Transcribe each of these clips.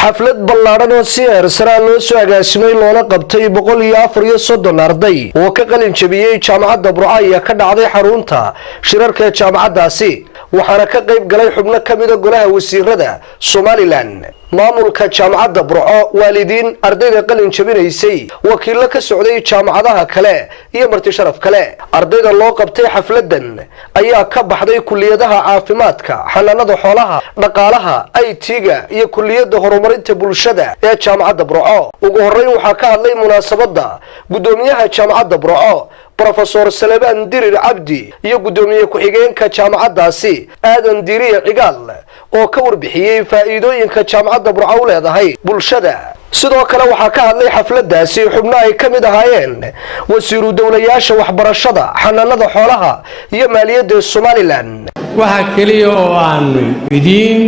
xaflad ballaaran oo si heersaraa loo soo agaasimay loona qabtay 134 arday oo ka qalin jabiyay jaamacadda Burco ayaa ka dhacday xarunta shirarka jaamacaddaasi waxaana ka qayb galay xubno kamid ah golaha wasiirada Somaliland maamulka jaamacadda Burco waalidiin ardayda qalin jabinaysay wakiilo ka socday jaamacadaha kale iyo marti sharaf kale ardayda loo qabtay xafladan ayaa ka baxday kulliyadaha caafimaadka xanaanada xoolaha dhaqaalaha IT-ga iyo kulliyada horumarinta bulshada ee jaamacadda Burco ugu horeyn waxa ka hadlay munaasabada gudoomiyaha jaamacadda Burco Professor Salebaan Dirir Abdi iyo gudoomiye ku-xigeenka jaamacaddaasi Aadan Diiriye Cigaal oo ka warbixiyay faa'iidooyinka jaamacadda Burco u leedahay bulshada sidoo kale waxa ka hadlay xafladaasi xubno ay kamid ahaayeen wasiiru dawlayaasha waxbarashada xanaanada xoolaha iyo maaliyadda Somaliland waxa kaliya oo aan idin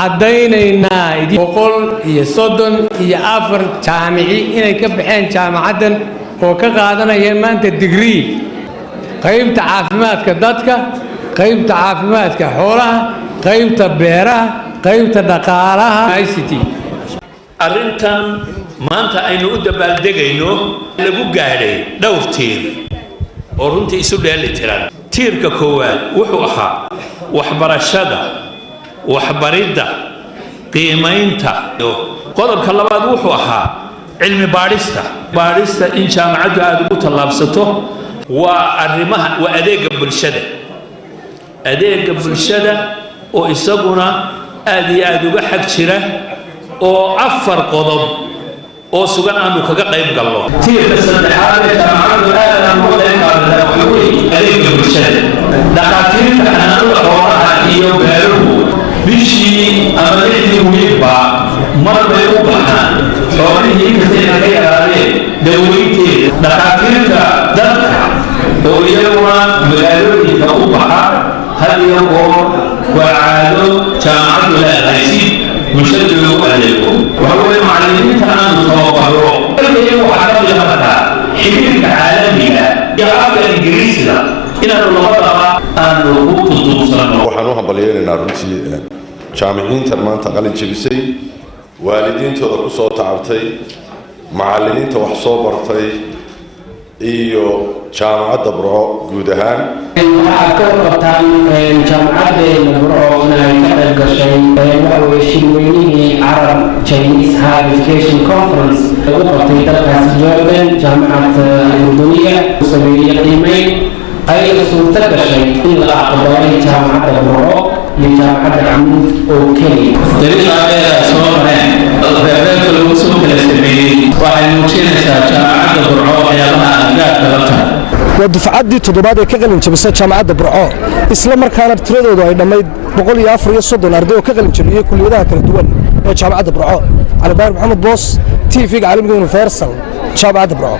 cadaynaynaa 134 jaamici inay ka baxeen jaamacaddan oo ka qaadanayeen maanta degree qaybta caafimaadka dadka qaybta caafimaadka xoolaha qaybta beeraha qaybta dhaqaalaha ICT arrintan maanta aynu u dabaaldegayno lagu gaadhay dhowr tiir oo runtii isu dheelitiran tiirka koowaad wuxuu ahaa waxbarashada waxbaridda qiimaynta qodobka labaad wuxuu ahaa cilmi baadhista in jaamacaddu aad ugu tallaabsato waa arrimaha waa adeega bulshada oo isaguna aad iyo aad uga xag jira oo 4 qodob oo sugan aanu kaga qayb galno tiirka saddexaad ee jaamacaddu aad ugu qayb qaadataa adeega bulshada dhaqaatiirta xanaanada xoolaha iyo beeruhu bishii ama lixdii wiilba mar bay u baxaan xoolihii kastay naga yaraadeen daweynteeda dhaqaatiirta dadka oo iyaguna magaalooyinka u baxa had iyo goor waa caado jaamacaddu leedahay si bulshada loogu adeego waxa weeye macallimiinta aanu tababaro waxaa ka mid ah xiriirka caalamiga iyo afka ingiriisiga inaanu labadaba aanu ku tutuubsano waxaan u hambalyeynaa runtii jaamiciinta maanta qalin jabisay waalidiintooda ku soo tacabtay macallimiinta wax soo bartay iyo jaamacadda Burco guud ahaan waxaa ka warqabtaan jaamacaddeena Burco inay ka qayb gashay waxa shirweynihii Arab Chinese Higher Education Conference lagu qabtay dalkaasi Jordan jaamacadda Urduniya sameeyay qiimeyn ay suurta gashay in la aqbalay jaamacadda Burco iyo jaamacadda Amuud oo kaliya dariiqadeeda soo mareen reerka lagu soo kala sameeyay waxay muujinaysaa jaamacadda Burco waxyaabaha gaarka la tahay ودفعتي تضباط كقلن جبسة جامعة برعو إسلام مركان تردو ده دمي بقول يافر يصدق أردو كقلن جبيه كل يده كردوان جامعة برعو على بار محمد بوس تيفيق عالم جون فيرسل جامعة برعو